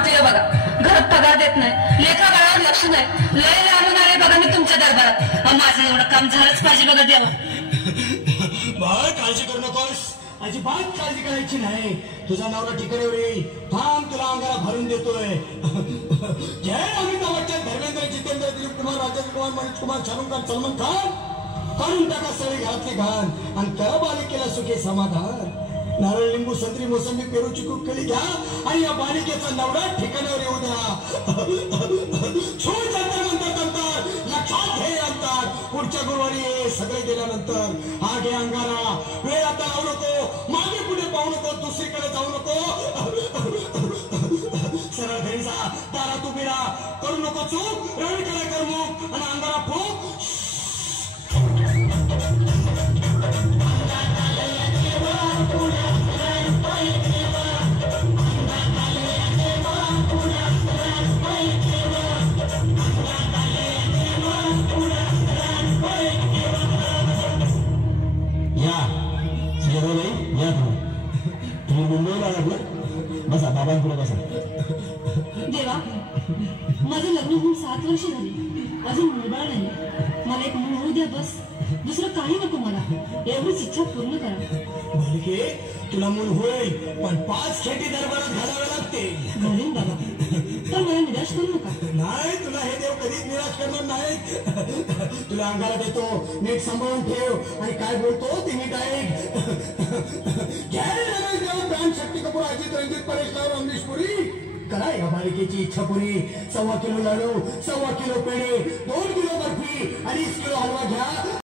मारतोय बघा. घरात पगार देत नाही, लेखा बाळावर लक्ष नाही. लय लांबून आले बघा मी तुमच्या दरबारात. माझं एवढं काम झालंच पाहिजे बघा देवा. बाळ काळजी करू नकोस, अजिबात काळजी करायची नाही. तुझा नवरा ठिकाणीवर येईल. थांब, तुला अंगाला भरून देतोय. जय अमिताभ बच्चन, धर्मेंद्र, जितेंद्र, दिलीप कुमार, राजेंद्र कुमार, मनीष कुमार, शाहरुख खान, सलमान खान करून टाका सगळी घरातली घाण आणि करा बालिकेला सुखी समाधान. नारळ, लिंबू, संत्री, मोसंबी, पेरू, चिकू, केळी घ्या आणि या बालिकेचा नवरा ठिकाणावर येऊ द्या. छूट जंतर मंतर करतात, लक्षात घे अंतर. पुढच्या गुरुवारी सगळे गेल्यानंतर हा घे अंगारा. वेळ आता लावू नको, मागे पुढे पाहू नको, दुसरीकडे जाऊ नको. सरळ घरी जा, दारात उभी राहा, करू नको चूक, रविकडे कर मुख आणि अंगारा फूक. तुम्ही मुंबईला आलात ना? बसा, बाबांपुढे बसा. देवा, माझं लग्न होऊन 7 वर्ष झाली, अजून मुलबाळ नाही. मला एक मूल होऊ द्या बस, दुसरं काही नको मला. एवढीच इच्छा पूर्ण करा. बालिके, तुला मूल होईल, पण 5 खेटी दरबारात घालावे लागते. घालीन बाबा, पण मला निराश करू नका. नाही, तुला हे देव कधीच निराश करणार नाहीत. तुला अंगाला देतो, नीट सांभाळून ठेव आणि काय बोलतो ते नीट ऐक. जय रमेश देव, प्राण, शक्ती कपूर, अजित, रंजित, परेश राव, अमरीश पुरी. करा या बालिकेची इच्छा पुरी. 1.25 किलो लाडू, 1.25 किलो पेढे, 2 किलो बर्फी,